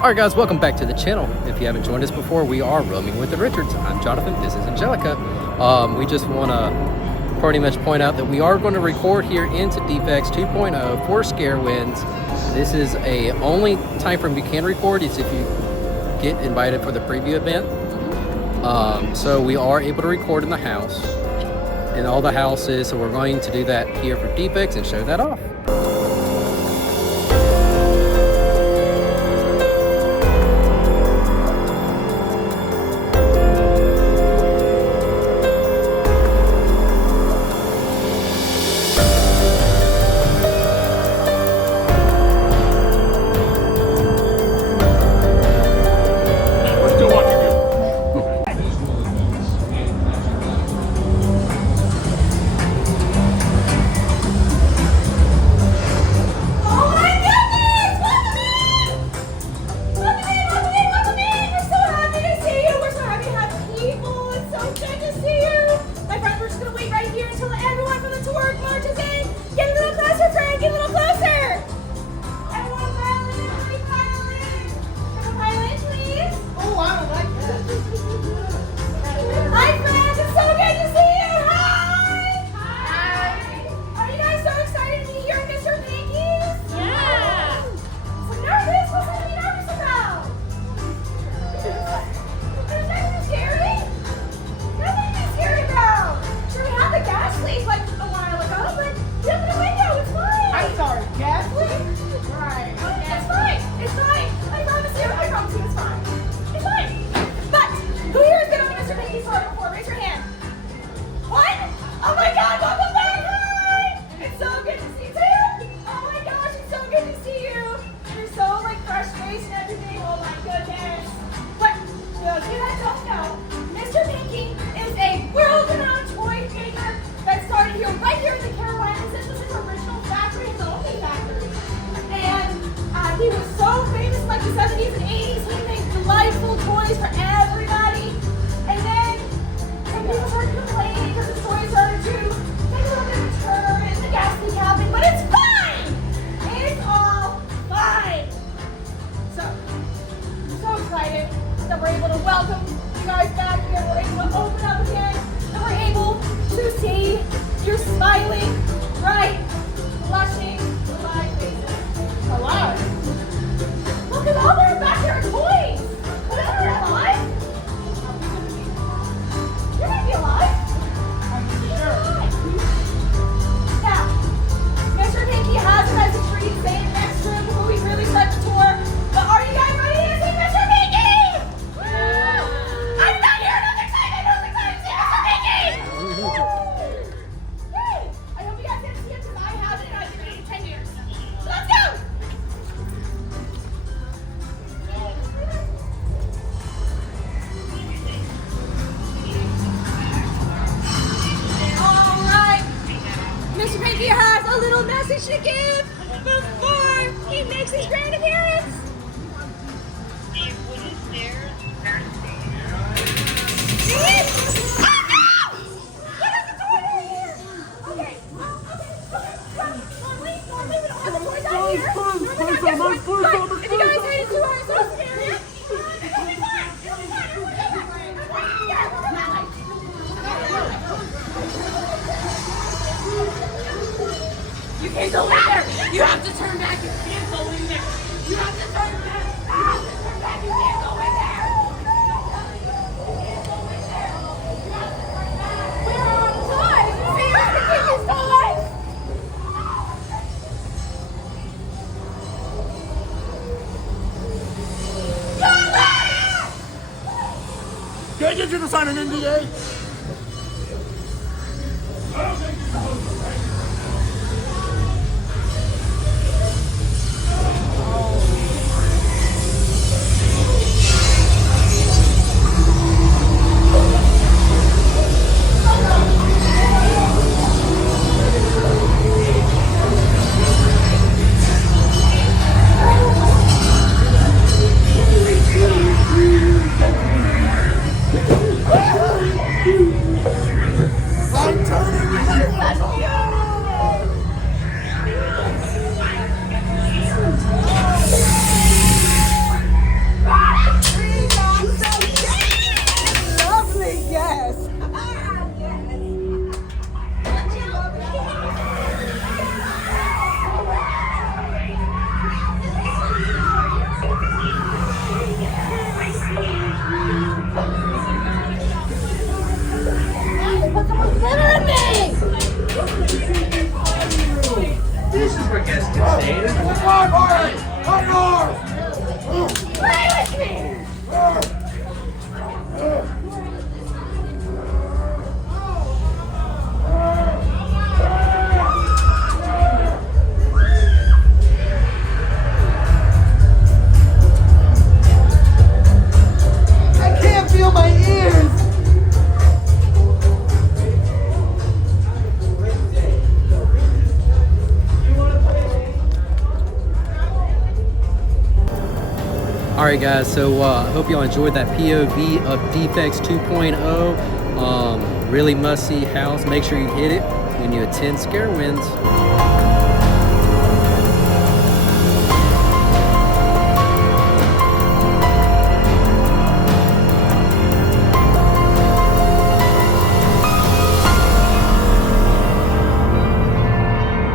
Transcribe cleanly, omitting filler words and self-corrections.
Alright guys, welcome back to the channel. If you haven't joined us before, we are Roaming with the Richards. I'm Jonathan, this is Angelica. We just want to pretty much point out that we are going to record here into DEFEX 2.0 for SCarowinds. This is a only time frame you can record is if you get invited for the preview event. So we are able to record in the house, in all the houses, so we're going to do that here for DEFEX and show that off. He was so famous in like the 70s and 80s. He made delightful toys for everybody. And then some people started complaining because the toys started to take a little bit of a turn and the gas leak happened. But it's fine! It's all fine. So, I'm so excited that we're able to welcome you guys back here. We're able to open up again. And we're able to see your smiling, bright, blushing, alive faces. Alive? Look at all their backyard toys! But are they alive? You're gonna be alive? Sure. Now, Mr. Pinky has a message for you to say in the next room before we really start the tour. But are you guys ready to see Mr. Pinky? I'm not here! I'm excited! I'm excited to see Mr. Pinky! Hey! I hope you guys get to see him because I haven't and I've been waiting 10 years. So let's go! Mr. Pinky has a little message to give before he makes his grand appearance. Oh no! What is the toy right here? Okay. Normally we don't have the toys out here. Normally not this one. But if you guys made it to our social area, it'll be fine. It'll be fine. Everyone get back. Yeah, we'll go that way. You can't go in there! You have to turn back! You can't go in there! You have to turn back! You have to turn back! You can't go in there! You can't go in there! You have to turn back! Where are our toys? See, I can get these toys! Can't get you to sign an NDA! Come on, boy! On yours! Play with me! I can't feel my ears. Alright guys, so I hope y'all enjoyed that POV of DEFEX 2.0. Really must-see house. Make sure you hit it when you attend SCarowinds.